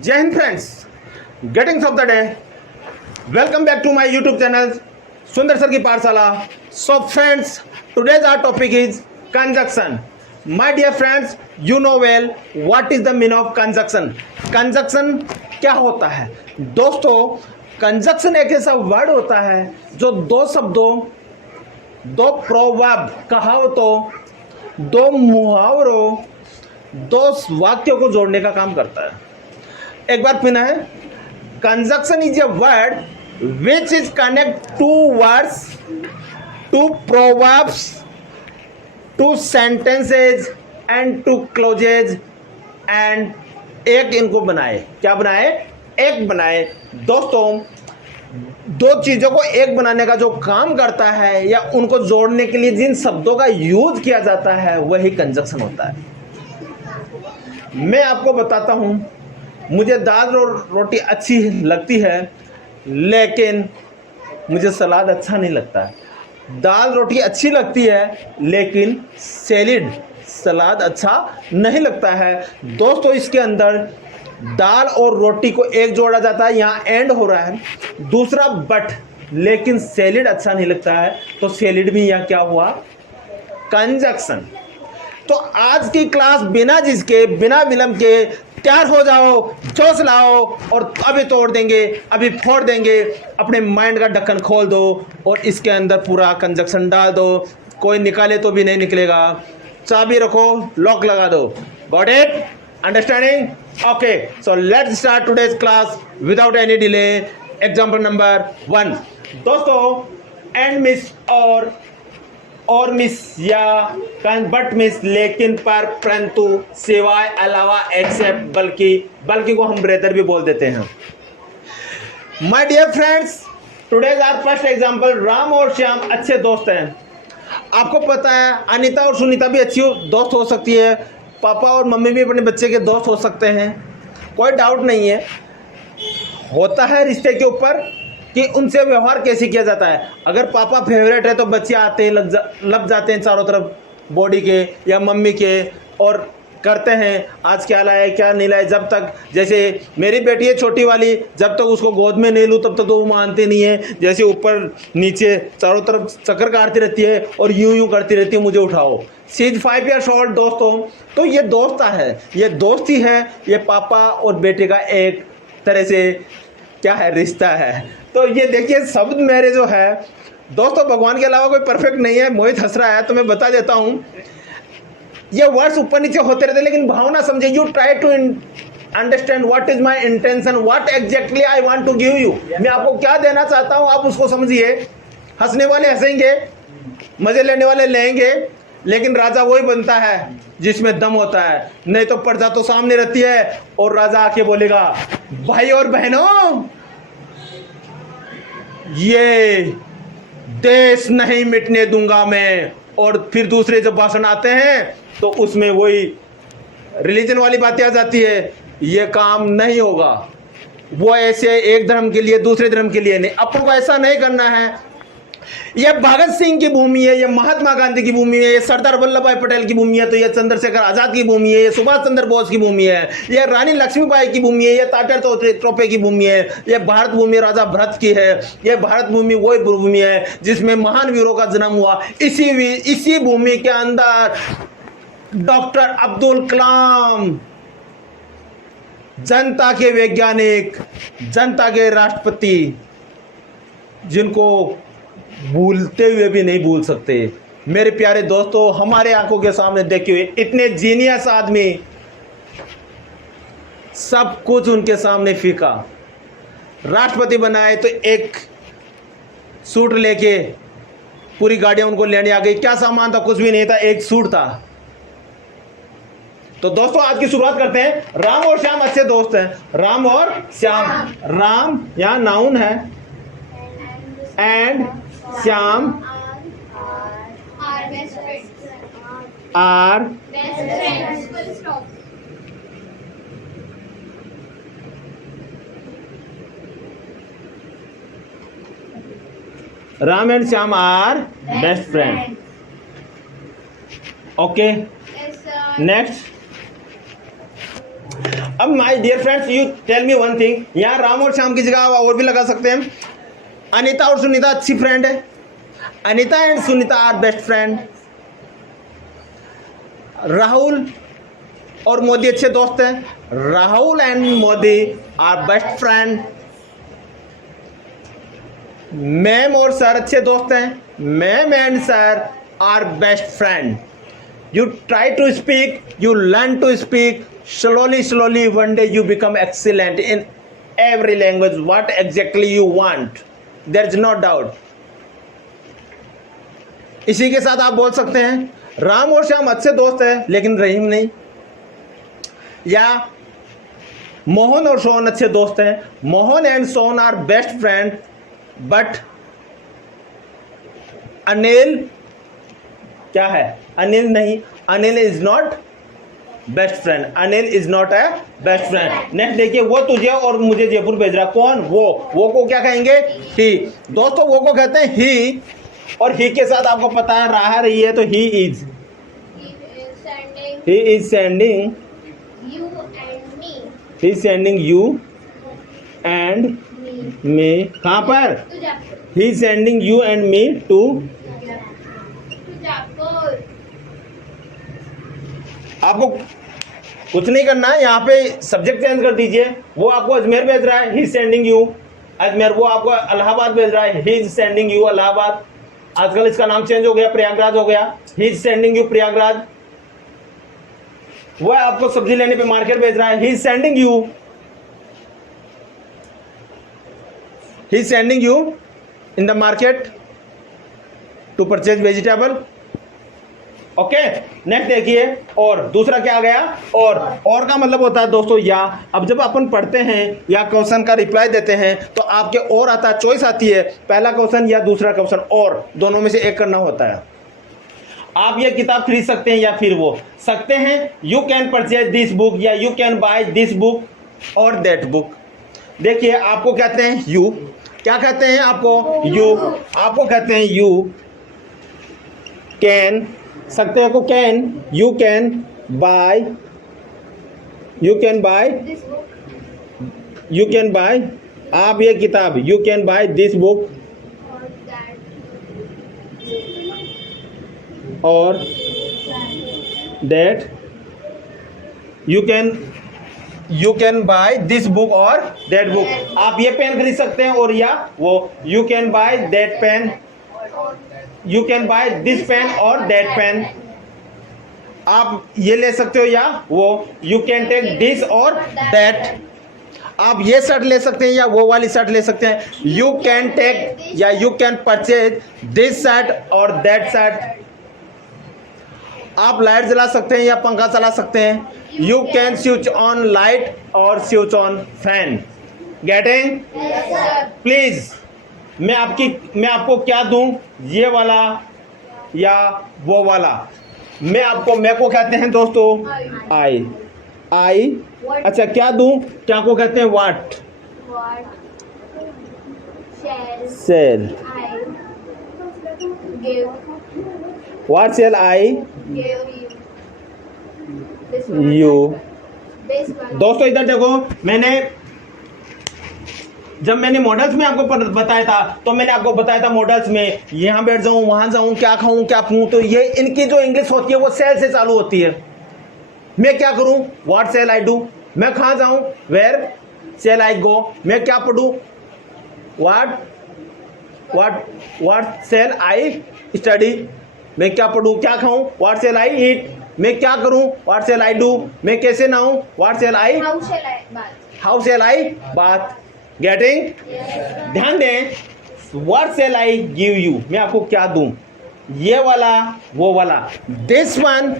जय हिंद friends, greetings of the day. Welcome back to my YouTube channel Sundar sir की पाठशाला। So friends, today's our topic is conjunction. My dear friends, you know well what is the meaning of conjunction. Conjunction क्या होता है दोस्तों? Conjunction एक ऐसा word होता है जो दो शब्दों, दो प्रोवर्ब कहावतों, दो मुहावरों, दो वाक्यों को जोड़ने का काम करता है। एक बार फिर है, conjunction is a word which is connect to words, to proverbs, to sentences and to clauses and एक इनको बनाए। क्या बनाए? एक बनाए। दोस्तों, दो चीजों को एक बनाने का जो काम करता है या उनको जोड़ने के लिए जिन शब्दों का यूज किया जाता है वही कंजक्शन होता है। मैं आपको बताता हूं, मुझे दाल रोटी अच्छी लगती है लेकिन मुझे सलाद अच्छा नहीं लगता है। दाल रोटी अच्छी लगती है लेकिन सलाद अच्छा नहीं लगता है। दोस्तों, इसके अंदर दाल और रोटी को एक जोड़ा जाता है, यहाँ एंड हो रहा है। दूसरा बट, लेकिन सैलिड अच्छा नहीं लगता है, तो सैलिड भी यहाँ क्या हुआ? कंजक्शन। तो आज की क्लास बिना जिसके, बिना विलंब के तैयार हो जाओ, जोश लाओ और अभी तोड़ देंगे, अभी फोड़ देंगे। अपने माइंड का ढक्कन खोल दो और इसके अंदर पूरा कंजक्शन डाल दो। कोई निकाले तो भी नहीं निकलेगा। चाबी रखो, लॉक लगा दो। Got it? Understanding? Okay, so let's start today's class without any delay. Example number 1। दोस्तों, एंड मिस और मिस या बट मिस, लेकिन पर, परंतु, सिवाय, अलावा, एक्सेप्ट, बल्कि को हम ब्रेदर भी बोल देते हैं। My dear friends, today's our first example. Ram और श्याम अच्छे दोस्त हैं। आपको पता है अनीता और सुनीता भी अच्छी दोस्त हो सकती है। पापा और मम्मी भी अपने बच्चे के दोस्त हो सकते हैं, कोई डाउट नहीं है। होता है रिश्ते के ऊपर कि उनसे व्यवहार कैसे किया जाता है। अगर पापा फेवरेट है तो बच्चे आते हैं, लग जाते हैं चारों तरफ बॉडी के या मम्मी के, और करते हैं आज क्या लाए क्या नहीं लाए। जब तक, जैसे मेरी बेटी है छोटी वाली, जब तक उसको गोद में नहीं लूँ तब तक तो वो मानती नहीं है। जैसे ऊपर नीचे चारों तरफ चक्कर काटती रहती है और यूं करती रहती है, मुझे उठाओ। She is 5 years old। दोस्तों, तो ये दोस्ता है, ये दोस्ती है, ये पापा और बेटे का एक तरह से क्या है, रिश्ता है। तो ये देखिए, शब्द मेरे जो है दोस्तों, भगवान के अलावा कोई परफेक्ट नहीं है। मोहित हंस रहा है तो मैं बता देता हूं, ये वर्ड्स ऊपर नीचे होते रहते, लेकिन भावना समझे। You try to understand what is my intention, what exactly I want to give you. मैं आपको क्या देना चाहता हूं, आप उसको समझिए। हंसने वाले हंसेंगे, मजे लेने वाले लेंगे, लेकिन राजा वही बनता है जिसमें दम होता है। नहीं तो प्रजा तो सामने रहती है और राजा आके बोलेगा, भाई और बहनों, ये देश नहीं मिटने दूंगा मैं। और फिर दूसरे जब भाषण आते हैं तो उसमें वही रिलीजन वाली बातें आ जाती है, ये काम नहीं होगा। वो ऐसे एक धर्म के लिए दूसरे धर्म के लिए नहीं, अपन को ऐसा नहीं करना है। ये भगत सिंह की भूमि है, ये महात्मा गांधी की भूमि है, ये सरदार वल्लभ भाई पटेल की भूमि है, तो ये चंद्रशेखर आजाद की भूमि है, ये सुभाष चंद्र बोस की भूमि है, ये रानी लक्ष्मीबाई की भूमि है, ये तात्या टोपे की भूमि है, ये भारत भूमि राजा भरत की है। ये भारत भूमि वही भूमि है जिसमें महान वीरों का जन्म हुआ। इसी भूमि के अंदर डॉक्टर अब्दुल कलाम, जनता के वैज्ञानिक, जनता के राष्ट्रपति, जिनको भूलते हुए भी नहीं भूल सकते। मेरे प्यारे दोस्तों, हमारे आंखों के सामने देखे हुए इतने जीनियस आदमी, सब कुछ उनके सामने फीका। राष्ट्रपति बनाए तो एक सूट लेके पूरी गाड़ियां उनको लेने आ गई। क्या सामान था? कुछ भी नहीं था, एक सूट था। तो दोस्तों, आज की शुरुआत करते हैं। राम और श्याम अच्छे दोस्त हैं। राम और श्याम, राम यहां नाउन है and Shyam are Ram and Shyam are best friend. Okay, next. अब my dear friends, you tell me one thing, यहाँ राम और श्याम की जगह आप और भी लगा सकते हैं। अनीता और सुनीता अच्छी फ्रेंड है, Anita and Sunita are best friend. Rahul और मोदी अच्छे दोस्त हैं, Rahul and Modi are best friend. Ma'am और सर अच्छे दोस्त हैं, ma'am and sir are best friend. You try to speak, you learn to speak slowly, one day you become excellent in every language what exactly you want, there is no doubt। इसी के साथ आप बोल सकते हैं राम और श्याम अच्छे दोस्त हैं लेकिन रहीम नहीं, या मोहन और सोहन अच्छे दोस्त हैं, Mohan and Sohan are best friend, but Anil क्या है, अनिल नहीं, Anil is not best friend, Anil is not a best friend. Next देखिए, वो तुझे और मुझे जयपुर भेज रहा है, कौन, वो को क्या कहेंगे, ही। दोस्तों वो को कहते हैं ही, और ही के साथ आपको पता है रहा रही है तो he is sending you and me he is sending you and me. कहाँ पर, to Jaipur he is sending you and me to. आपको कुछ नहीं करना है, यहाँ पे सब्जेक्ट चेंज कर दीजिए। वो आपको अजमेर भेज रहा है, he is sending you Ajmer, वो आपको इलाहाबाद भेज रहा है, he is sending you Allahabad. आजकल इसका नाम चेंज हो गया, प्रयागराज हो गया, he is sending you Prayagraj. वो आपको सब्जी लेने पे मार्केट भेज रहा है, he is sending you, he is sending you in the market to purchase vegetable. Okay, next देखिए, और दूसरा क्या आ गया, और का मतलब होता है दोस्तों या। अब जब अपन पढ़ते हैं या क्वेश्चन का रिप्लाई देते हैं तो आपके और आता है, चॉइस आती है, पहला क्वेश्चन या दूसरा क्वेश्चन, और दोनों में से एक करना होता है। आप ये किताब खरीद सकते हैं या फिर वो सकते हैं, you can purchase this book या you can buy this book और दैट बुक। देखिए आपको कहते हैं यू, क्या कहते हैं आपको, यू, आपको कहते हैं यू कैन, सकते हैं को can, you can buy this book you can buy, आप ये किताब you can buy this book or that or that, you can buy this book और दैट बुक। आप ये पेन खरीद सकते हैं और या वो, you can buy that pen, you can buy this pen or that pen. आप ये ले सकते हो या वो, you can take this or that. आप ये शर्ट ले सकते हैं या वो वाली शर्ट ले सकते हैं, यू कैन टेक या you can purchase this shirt और दैट शर्ट। आप लाइट जला सकते हैं या पंखा चला सकते हैं, you can switch on light और switch on fan. Getting, please मैं आपको क्या दूं, ये वाला या वो वाला। मैं को कहते हैं दोस्तों आई, अच्छा क्या दूं, क्या को कहते हैं what, shall shall, I give what shall I give this one you. this one दोस्तों इधर देखो, जब मैंने मॉडल्स में आपको बताया था तो मैंने आपको बताया था मॉडल्स में यहाँ बैठ जाऊँ, वहाँ जाऊँ, क्या खाऊँ क्या पीऊँ, तो ये इनकी जो इंग्लिश होती है वो सेल से चालू होती है। मैं क्या करूँ, व्हाट सेल आई डू, मैं कहाँ जाऊँ, वेयर सेल आई गो, मैं क्या पढ़ूँ, व्हाट सेल आई स्टडी, मैं क्या पढ़ूँ, क्या खाऊँ, व्हाट सेल आई ईट, मैं क्या करूँ, व्हाट सेल आई डू, मैं कैसे नहाऊँ, what shall I, how shall I बात। गेटिंग, ध्यान दें, what shall I give you, मैं आपको क्या दूं, ये वाला वो वाला, दिस वन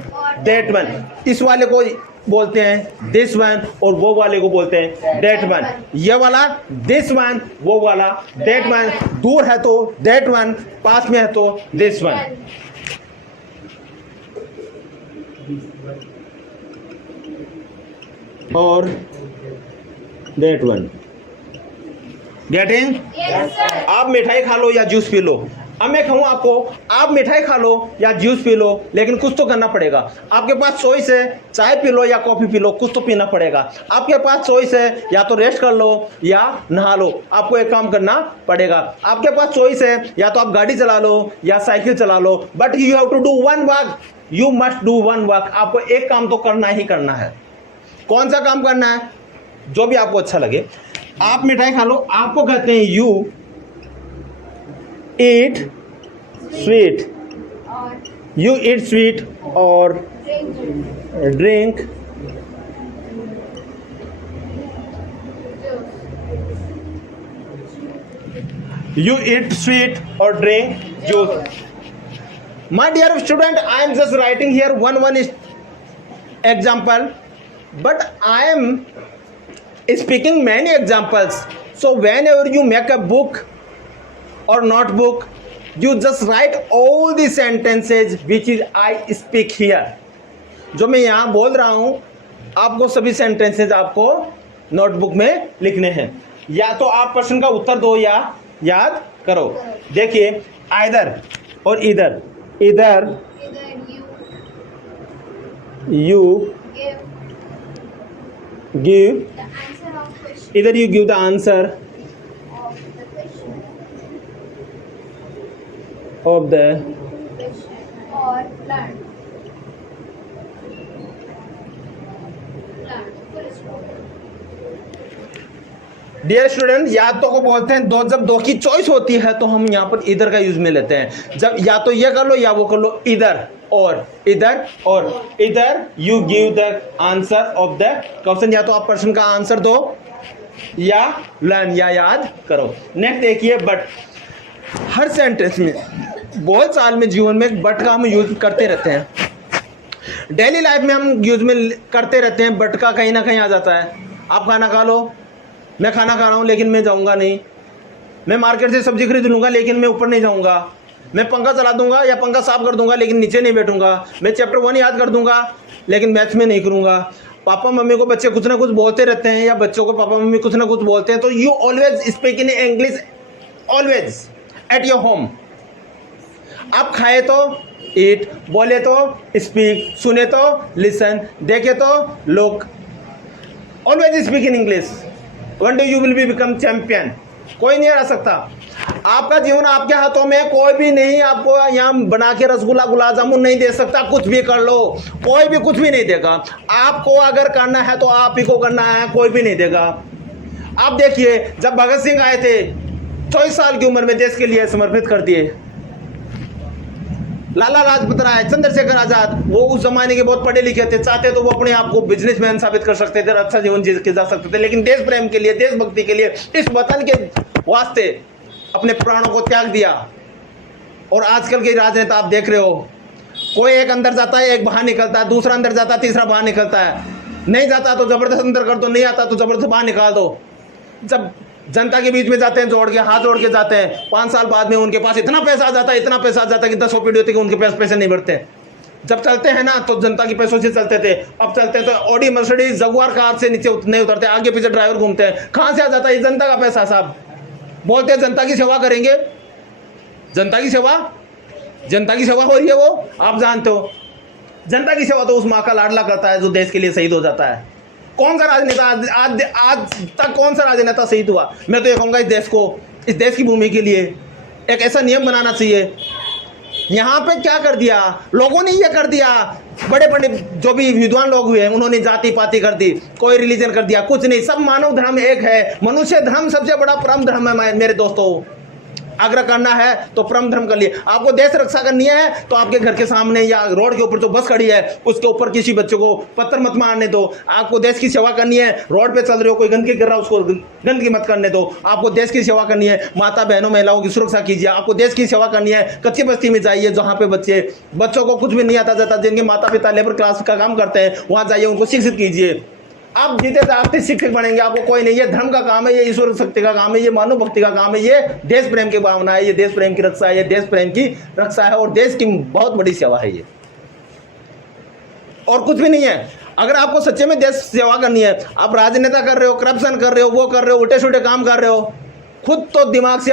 दैट वन, इस वाले को बोलते हैं दिस वन और वो वाले को बोलते हैं दैट वन। ये वाला दिस वन, वो वाला दैट वन, दूर है तो दैट वन, पास में है तो दिस वन। और that one. Getting, Yes, sir. आप मिठाई खा लो या जूस पी लो, अब मैं कहूँ आपको, आप मिठाई खा लो या जूस पी लो, लेकिन कुछ तो करना पड़ेगा। आपके पास चॉइस है, चाय पी लो या कॉफी पी लो, कुछ तो पीना पड़ेगा। आपके पास चॉइस है, या तो रेस्ट कर लो या नहा लो, आपको एक काम करना पड़ेगा। आपके पास चॉइस है, या तो आप गाड़ी चला लो या साइकिल चला लो, but you have to do one work, you must do one work. आपको एक काम तो करना ही करना है। कौन सा काम करना है? जो भी आपको अच्छा लगे। आप मिठाई खा लो, आपको कहते हैं यू ईट स्वीट, और you eat sweet or drink you eat sweet or drink juice. My dear student, I am just writing here one is example, but I am speaking many examples. So whenever you make a book or notebook, you just write all the sentences which is I speak here. जो मैं यहाँ बोल रहा हूँ, आपको सभी sentences आपको notebook में लिखने हैं। या तो आप प्रश्न का उत्तर दो या याद करो। देखिए, आइदर और इधर, इधर you you give, the answer of question इधर you give the answer of the question of the or learn full stop. Dear student, या तो को बोलते हैं दो, जब दो की चॉइस होती है तो हम यहाँ पर इधर का यूज में लेते हैं। जब या तो ये कर लो या वो कर लो, इधर और इधर और इधर you give the answer of the question. या तो आप प्रश्न का आंसर दो या लर्न या याद करो। नेक्स्ट देखिए, बट। हर सेंटेंस में, बहुत साल में जीवन में बट का हम यूज करते रहते हैं। डेली लाइफ में हम यूज में करते रहते हैं, बट का कहीं ना कहीं आ जाता है। आप खाना खा लो, मैं खाना खा रहा हूँ लेकिन मैं जाऊँगा नहीं। मैं मार्केट से सब्जी खरीद लूँगा लेकिन मैं ऊपर नहीं जाऊँगा। मैं पंखा चला दूंगा या पंखा साफ कर दूंगा लेकिन नीचे नहीं बैठूंगा। मैं चैप्टर 1 याद कर दूंगा लेकिन मैथ्स में नहीं करूँगा। पापा मम्मी को बच्चे कुछ ना कुछ बोलते रहते हैं या बच्चों को पापा मम्मी कुछ ना कुछ बोलते हैं, तो you always speak in English, always at your home. आप खाए तो ईट, बोले तो स्पीक, सुने तो लिसन, देखे तो look, always speak in English. One day you will be become champion. कोई नहीं हरा सकता। आपका जीवन आपके हाथों में, कोई भी नहीं आपको यहाँ बना के रसगुल्ला गुलाब जामुन नहीं दे सकता। कुछ भी कर लो, कोई भी कुछ भी नहीं देगा। आपको अगर करना है तो आप ही को करना है, कोई भी नहीं देगा। आप देखिए, जब भगत सिंह आए थे 24 साल की उम्र में, देश के लिए समर्पित कर दिए। लाला लाजपत राय, चंद्रशेखर आजाद, वो उस जमाने के बहुत पढ़े लिखे थे, चाहते तो वो अपने आप को बिजनेसमैन साबित कर सकते थे, अच्छा जीवन जी जा सकते थे, लेकिन देश प्रेम के लिए, देशभक्ति के लिए, इस वतन के वास्ते अपने प्राणों को त्याग दिया। और आजकल के राजनेता आप देख रहे हो, कोई एक अंदर जाता है, एक बाहर निकलता है, दूसरा अंदर जाता है, तीसरा बाहर निकलता है। नहीं जाता तो जबरदस्त अंदर कर दो, नहीं आता तो जबरदस्त बाहर निकाल दो। जब जनता के बीच में जाते हैं, जोड़ के हाथ जोड़ के जाते हैं, 5 साल बाद में उनके पास इतना पैसा आ जाता है, इतना पैसा आ जाता है कि 10 ओपीडी होती है कि उनके पास पैसे नहीं बढ़ते। जब चलते हैं ना तो जनता की पैसों से चलते थे, अब चलते हैं तो ऑडी मर्सिडीज जगुआर कार से नीचे नहीं उतरते, आगे पीछे ड्राइवर घूमते हैं। कहाँ से आ जाता है? जनता का पैसा साहब। बोलते हैं जनता की सेवा करेंगे, जनता की सेवा, जनता की सेवा हो रही है वो, आप जानते हो। जनता की सेवा तो उस माँ का लाडला करता है जो देश के लिए शहीद हो जाता है। कौन सा राजनेता आज तक कौन सा राजनेता शहीद हुआ? मैं तो ये कहूँगा, इस देश को, इस देश की भूमि के लिए एक ऐसा नियम बनाना चाहिए। यहाँ पे क्या कर दिया लोगों ने? ये कर दिया, बड़े बड़े जो भी विद्वान लोग हुए हैं उन्होंने जाति पाति कर दी, कोई रिलीजन कर दिया, कुछ नहीं। सब मानव धर्म एक है। मनुष्य धर्म सबसे बड़ा परम धर्म है मेरे दोस्तों। आग्रह करना है तो परम धर्म कर लिए। आपको देश रक्षा करनी है तो आपके घर के सामने या रोड के ऊपर जो बस खड़ी है उसके ऊपर किसी बच्चे को पत्थर मत मारने दो। आपको देश की सेवा करनी है, रोड पे चल रहे हो कोई गंदगी कर रहा है उसको गंदगी मत करने दो। आपको देश की सेवा करनी है, माता बहनों महिलाओं की सुरक्षा कीजिए। आपको देश की सेवा करनी है, कच्ची बस्ती में जाइए जहाँ पे बच्चों को कुछ भी नहीं आता जाता, जिनके माता पिता लेबर क्लास का काम करते हैं, वहाँ जाइए, उनको शिक्षित कीजिए। आप जीते जागते शिक्षक बनेंगे, आपको कोई नहीं। ये धर्म का काम है, ये ईश्वर शक्ति का काम है, ये मानव भक्ति का काम है, ये देश प्रेम की भावना है, ये देश प्रेम की रक्षा है, ये देश प्रेम की रक्षा है और देश की बहुत बड़ी सेवा है ये, और कुछ भी नहीं है। अगर आपको सच्चे में देश सेवा करनी है, आप राजनेता कर रहे हो, करप्शन कर रहे हो, वो कर रहे हो, उल्टे सुल्टे काम कर रहे हो, खुद तो दिमाग से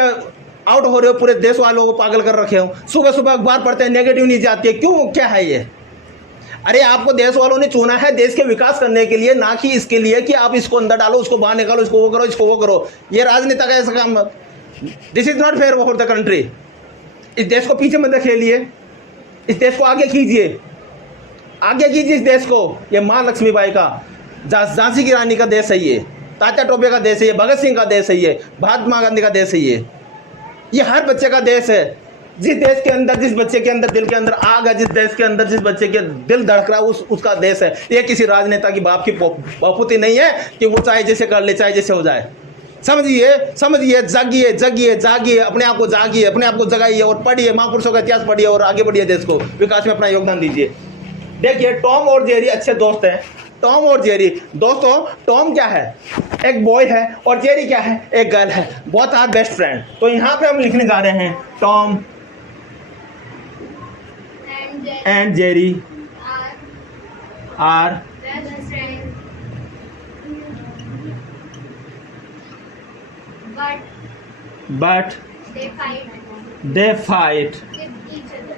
आउट हो रहे हो, पूरे देश वालों को पागल कर रखे हो, सुबह सुबह अखबार पढ़ते हैं नेगेटिव न्यूज आती है, क्यों, क्या है ये? अरे आपको देश वालों ने चुना है देश के विकास करने के लिए, ना कि इसके लिए कि आप इसको अंदर डालो, उसको बाहर निकालो, इसको वो करो, इसको वो करो। ये राजनेता का ऐसा काम, this is not fair for the country. इस देश को पीछे मत खेलिए, इस देश को आगे कीजिए, आगे कीजिए इस देश को। ये माँ लक्ष्मीबाई का, झांसी की रानी का देश है ये, तात्या टोपे का देश है ये, भगत सिंह का देश है ये, महात्मा गांधी का देश है ये हर बच्चे का देश है। जिस देश के अंदर, जिस बच्चे के अंदर, दिल के अंदर आग है, जिस देश के अंदर, जिस बच्चे के दिल धड़क रहा है, उसका देश है ये। किसी राजनेता की बाप की बापूती नहीं है कि वो चाहे जैसे कर ले, चाहे जैसे हो जाए। समझिए, समझिए, जागिए, जागिए, जागिए, अपने आप को जागिए, अपने आप को जगाइए और पढ़िए, महापुरुषों का इतिहास पढ़िए और आगे बढ़िए, देश को विकास में अपना योगदान दीजिए। देखिए, टॉम और जेरी अच्छे दोस्त हैं। टॉम और जेरी दोस्तों, टॉम क्या है? एक बॉय है, और जेरी क्या है? एक गर्ल है। Both are best friend. तो यहाँ पे हम लिखने जा रहे हैं Tom and Jerry are but they fight with each other.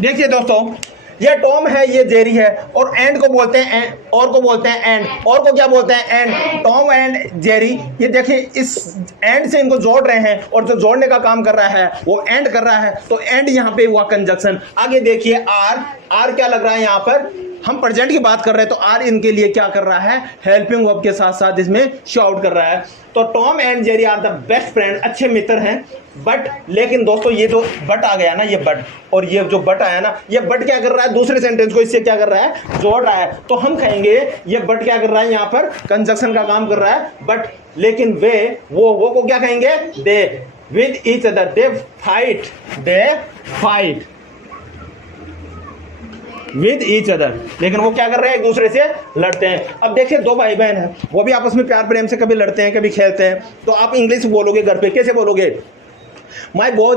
देखिए दोस्तों, ये टॉम है, ये जेरी है, और एंड को बोलते हैं और को बोलते हैं एंड, और को क्या बोलते हैं? एंड। टॉम एंड जेरी, ये देखिए इस एंड से इनको जोड़ रहे हैं, और जो जोड़ने का काम कर रहा है वो एंड कर रहा है, तो एंड यहाँ पे हुआ कंजक्शन। आगे देखिए, आर क्या लग रहा है यहाँ पर? हम प्रेजेंट की बात कर रहे हैं, तो आर इनके लिए क्या कर रहा है? हेल्पिंग वर्ब के साथ साथ इसमें शो आउट कर रहा है। तो Tom and Jerry are the best friend, अच्छे मित्र हैं। बट, लेकिन दोस्तों ये जो बट आ गया ना, ये बट, और ये जो बट आया ना, ये बट क्या कर रहा है? दूसरे सेंटेंस को इससे क्या कर रहा है? जोड़ रहा है। तो हम कहेंगे ये बट क्या कर रहा है? यहाँ पर कंजक्शन का काम कर रहा है। बट, लेकिन वे, वो को क्या कहेंगे? They with each other, they fight with each other, लेकिन वो क्या कर रहे हैं? एक दूसरे से लड़ते हैं। अब देखिए, दो भाई बहन हैं, वो भी आपस में प्यार प्रेम से कभी लड़ते हैं, कभी खेलते हैं। तो आप इंग्लिश बोलोगे घर पे, कैसे बोलोगे? My both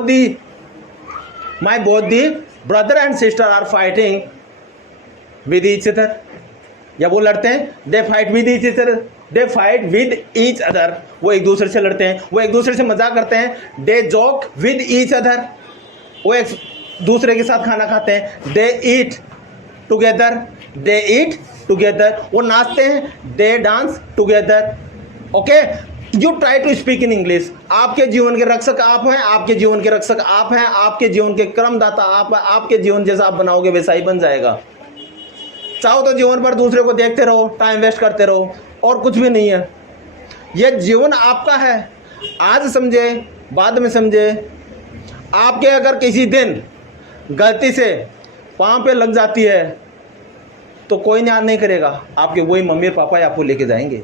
the brother and sister are fighting with each other. या वो लड़ते हैं, they fight with each other, they fight with each other. वो एक दूसरे से लड़ते हैं, वो एक दूसरे से मजाक करते हैं। दे जोक विद ईच अदर, वो एक दूसरे के साथ खाना खाते हैं। दे ईट टुगेदर, वो नाचते हैं। They dance together. Okay, you try to speak in English. आपके जीवन के रक्षक आप हैं, आपके जीवन के रक्षक आप हैं, आपके जीवन के क्रमदाता आप हैं। आपके जीवन जैसा आप बनाओगे वैसा ही बन जाएगा। चाहो तो जीवन पर दूसरे को देखते रहो, टाइम वेस्ट करते रहो, और कुछ भी नहीं है। यह जीवन आपका है, आज समझे, बाद में समझे। आपके अगर किसी दिन गलती से पाँव पे लग जाती है तो कोई न्याय नहीं करेगा, आपके वही मम्मी और पापा आपको लेके जाएंगे।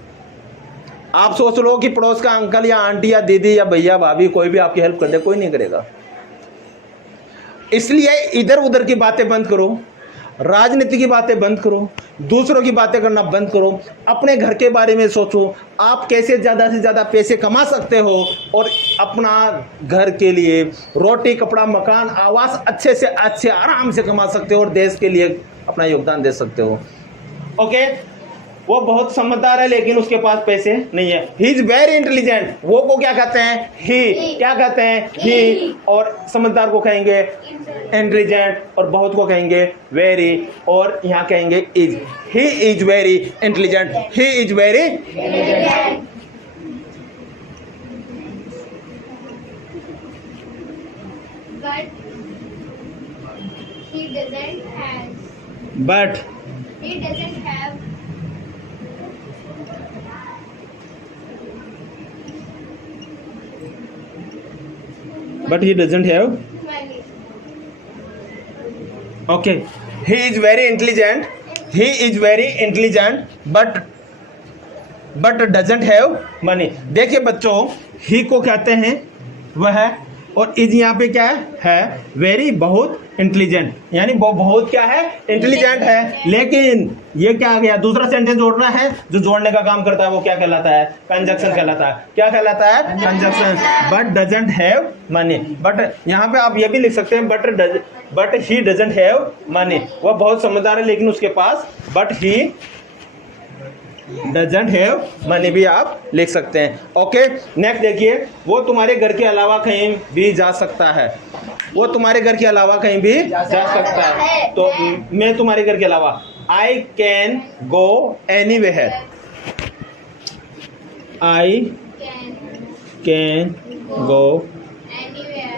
आप सोच लो कि पड़ोस का अंकल या आंटी या दीदी या भैया भाभी कोई भी आपकी हेल्प कर दे, कोई नहीं करेगा। इसलिए इधर उधर की बातें बंद करो, राजनीति की बातें बंद करो, दूसरों की बातें करना बंद करो, अपने घर के बारे में सोचो। आप कैसे ज़्यादा से ज़्यादा पैसे कमा सकते हो और अपना घर के लिए रोटी कपड़ा मकान आवास अच्छे से अच्छे आराम से कमा सकते हो और देश के लिए अपना योगदान दे सकते हो। ओके, वो बहुत समझदार है लेकिन उसके पास पैसे नहीं है। ही इज वेरी इंटेलिजेंट, वो को क्या कहते हैं? ही। क्या कहते हैं? ही। और समझदार को कहेंगे इंटेलिजेंट, और बहुत को कहेंगे वेरी, और यहाँ कहेंगे is. He is very intelligent, he is very but he doesn't have but he doesn't have money. okay, he is very intelligent, but doesn't have money। देखिए बच्चों, ही को कहते हैं वह, और इज यहाँ पे क्या है? वेरी, बहुत इंटेलिजेंट, यानी वो बहुत क्या है? इंटेलिजेंट है। लेकिन ये क्या आ गया? दूसरा सेंटेंस जोड़ना है, जो जोड़ने का काम करता है वो क्या कहलाता है? कंजक्शन कहलाता है। क्या कहलाता है? Conjunction. But doesn't have money, but यहाँ पे आप ये भी लिख सकते हैं but he doesn't have money. वह बहुत समझदार है लेकिन उसके पास, but he doesn't have money भी आप लिख सकते हैं। ओके, नेक्स्ट देखिए, वो तुम्हारे घर के अलावा कहीं भी जा सकता है। वो तुम्हारे घर के अलावा कहीं भी जा सकता है। तो मैं तुम्हारे घर के अलावा, I can go anywhere. I can go, Anywhere.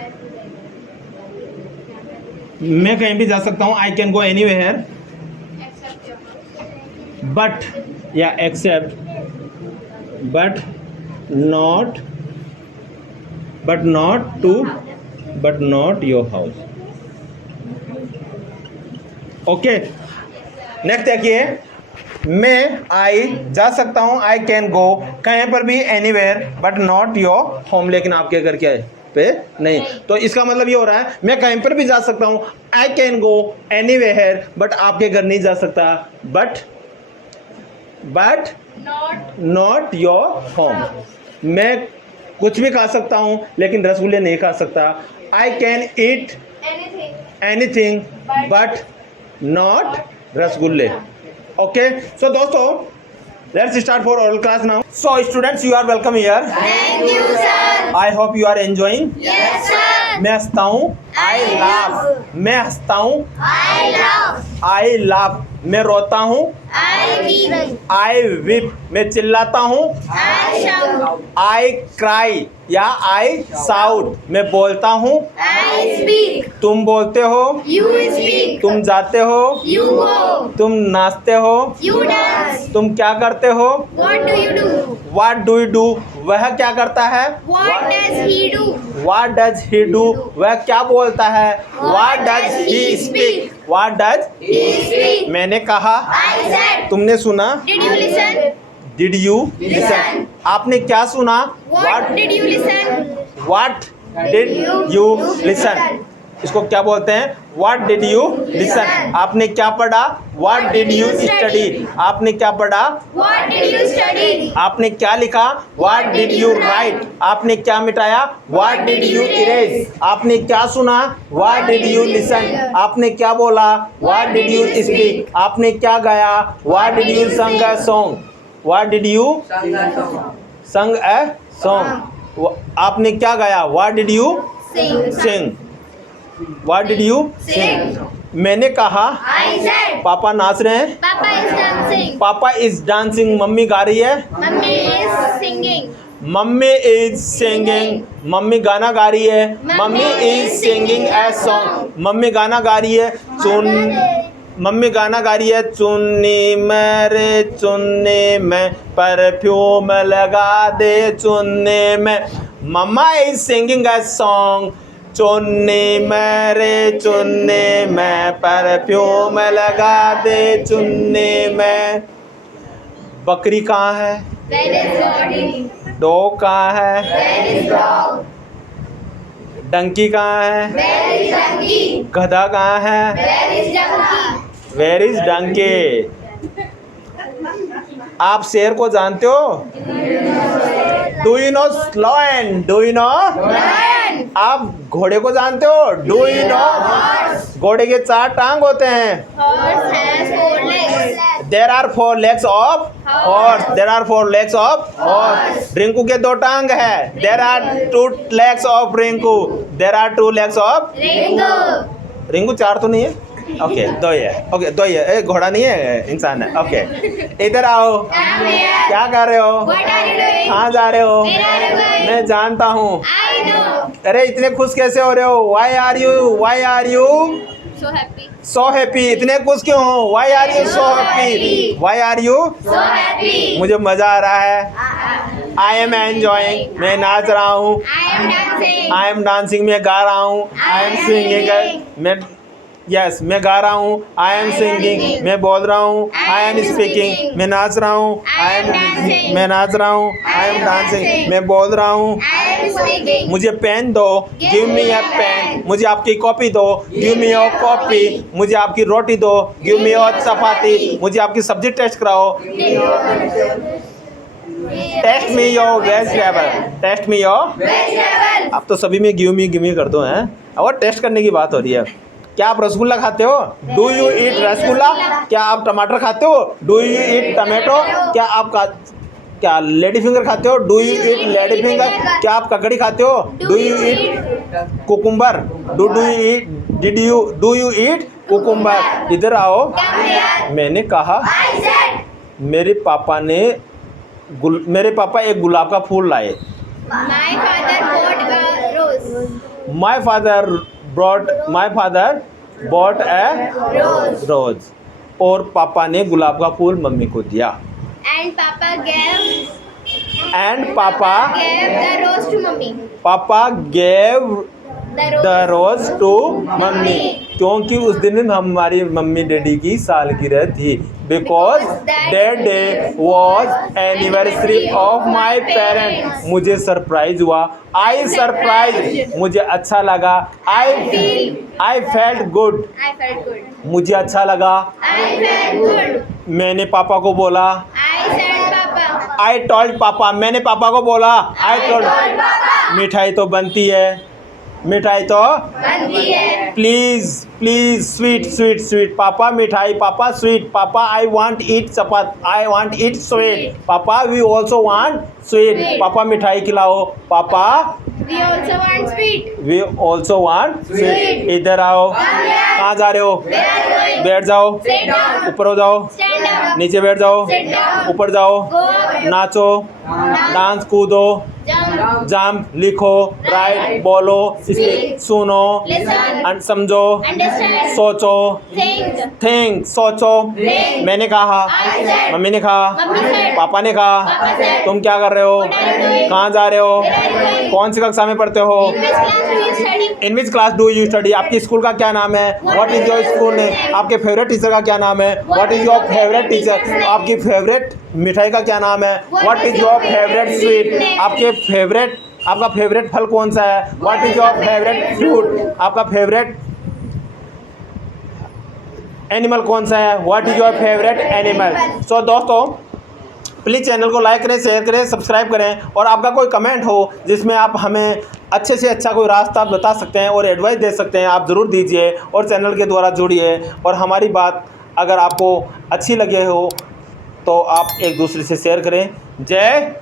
मैं कहीं भी जा सकता हूँ। I can go anywhere Except your house. But या except but not your house. Okay, next देखिए, मैं आई जा सकता हूँ, आई कैन गो कहीं पर भी anywhere but not your home, लेकिन आपके घर के पे नहीं। तो इसका मतलब ये हो रहा है मैं कहीं पर भी जा सकता हूँ, I can go anywhere, but आपके घर नहीं जा सकता, but Not not your home. मैं कुछ भी खा सकता हूँ लेकिन रसगुल्ले नहीं खा सकता। I can eat anything. Anything but not रसगुल्ले। ओके, सो दोस्तों, let's start for oral class now. So students, you are welcome here. Thank you, sir. I hope you are enjoying. Yes, sir. मैं हंसता हूँ, I laugh. मैं हंसता हूँ, I love. I laugh. मैं रोता हूँ, I weep. I weep. मैं चिल्लाता हूँ, I shout. I cry या I shout. मैं बोलता हूँ, I speak. तुम बोलते हो, You speak. तुम जाते हो, You go. तुम नाचते हो, You dance. तुम क्या करते हो, What do you do? What do you do? वह क्या करता है, What does he do? What does he do? वह क्या बोलता है, What does he speak? What does He speak. मैंने कहा, I said. तुमने सुना, Did you listen? Did you Listen. आपने क्या सुना, What did you listen? What did you listen? इसको क्या बोलते हैं, What did you listen? आपने क्या पढ़ा, What did you study? आपने क्या पढ़ा, What did you study? आपने क्या लिखा, What did you write? आपने क्या मिटाया, What did you erase? आपने क्या सुना, What did you listen? आपने क्या बोला, What did you speak? आपने क्या गाया, What did you sing a song? What did you sing a song? आपने क्या गाया, What did you sing? What did you Sing. मैंने कहा, I said. पापा नाच रहे हैं, Papa is dancing. पापा इज डांसिंग, मम्मी गा रही है, Mummy is singing. Mummy is singing, mummy गाना गा रही है, mummy is singing a song, mummy गाना गा रही है, मम्मी गाना गा रही है, चुन्नी मेरे चुन्नी में परफ्यूम लगा दे चुन्नी में, मम्मा इज सिंगिंग ए सॉन्ग, चुन्नी मेरे चुन्नी में परफ्यूम लगा दे चुन्नी में। बकरी कहाँ है, Where is God? डॉग कहाँ है, Where is dog? डंकी कहाँ है, Where is donkey? गधा कहाँ है, Where is donkey? Where is donkey. आप शेर को जानते हो, do you know lion, do you know, Lion. आप घोड़े को जानते हो, डू यू नो, घोड़े के 4 टांग होते हैं, Horse has 4 legs. There are 4 legs of horse, there are 4 legs of horse. Rinku के 2 टांग है, there are 2 legs of Rinku, there are 2 legs of Ringo. Rinku. 4 तो नहीं है, ओके 2 ही है, ओके 2 ही है, घोड़ा नहीं है, इंसान है। ओके, इधर आओ, I'm here. क्या कर रहे हो, What are you doing? कहाँ जा रहे हो, Where are you going? मैं जानता हूँ। I know. अरे इतने खुश कैसे हो रहे हो, why are you So happy. So happy, इतने खुश क्यों हो, why are you so happy, why are you, So happy. मुझे मजा आ रहा है, आई एम एंजॉइंग, मैं नाच रहा हूँ, I am dancing. I am dancing, मैं गा रहा हूँ, आई एम सिंगिंग, मैं यस मैं गा रहा हूँ, आई एम सिंगिंग, मैं बोल रहा हूँ, आई एम स्पीकिंग, मैं नाच रहा हूँ, I am dancing. मैं नाच रहा हूँ, आई एम डांसिंग, मैं बोल रहा हूँ, I am speaking. मुझे पेन दो, गिव मी अ पेन, मुझे आपकी कॉपी दो, गिव मी योर कॉपी, मुझे आपकी रोटी दो, गिव मी योर चपाती, मुझे आपकी सब्जी टेस्ट कराओ, taste me your vegetable, taste me your. Vegetable. आप तो सभी में गिव मी कर दो हैं, और टेस्ट करने की बात हो रही है। क्या आप रसगुल्ला खाते हो? Do you eat rasgulla? क्या आप टमाटर खाते हो? Do you eat tomato? क्या लेडी फिंगर खाते हो? Do you eat lady finger? क्या आप ककड़ी खाते हो? Do you eat cucumber? Do you eat cucumber? इधर आओ। मैंने कहा मेरे पापा एक गुलाब का फूल लाए। My father bought a rose. My father bought a rose. और पापा ने गुलाब का फूल मम्मी को दिया। And Papa gave the rose to Mummy. पापा gave the rose to mummy, क्योंकि उस दिन हमारी मम्मी डैडी की सालगिरह थी। Because that day was anniversary of my parents. मुझे सरप्राइज हुआ। आई सरप्राइज, मुझे अच्छा लगा। I felt good, I felt good. मुझे अच्छा लगा। I felt good. मैंने पापा को बोला। I said Papa. I told पापा, मैंने पापा को बोला। आई I टोल्ड told Papa. मिठाई तो बनती है, मिठाई तो बनती है। प्लीज स्वीट पापा मिठाई, पापा स्वीट, पापा आई वांट ईट स्वीट, पापा वी ऑल्सो वांट स्वीट, पापा मिठाई खिलाओ, पापा We also want sweet. We also want sweet. Sweet. इधर आओ। कहाँ जा रहे हो? Where are you going? बैठ जाओ। Sit down. ऊपर हो जाओ। Stand up. नीचे बैठ जाओ। Sit down. ऊपर जाओ। Go up. नाचो, डांस कूदो, Jump. जंप, लिखो, राइट, बोलो, Speak. सुनो, Listen. समझो, Understand. सोचो, Think. सोचो। Think. मैंने कहा, I said. मम्मी ने कहा, Mummy said. पापा ने कहा, Papa said. तुम क्या कर रहे हो? What are you doing? कहाँ जा रहे हो? Where are you going? कौन सी कक्षा में पढ़ते हो? In which class do you study? In which class do you study? आपकी स्कूल का क्या नाम है? What is your school name? आपके फेवरेट टीचर का क्या नाम है? What is your favourite teacher? आपकी फेवरेट मिठाई का क्या नाम है? What is your favourite sweet? आपका फेवरेट फल कौन सा है? What is your favourite fruit? आपका फेवरेट एनिमल कौन सा है? What is your favourite animal? So दोस्तों, प्लीज़ चैनल को लाइक करें, शेयर करें, सब्सक्राइब करें, और आपका कोई कमेंट हो जिसमें आप हमें अच्छे से अच्छा कोई रास्ता बता सकते हैं और एडवाइस दे सकते हैं, आप ज़रूर दीजिए और चैनल के द्वारा जुड़िए। और हमारी बात अगर आपको अच्छी लगे हो तो आप एक दूसरे से शेयर करें। जय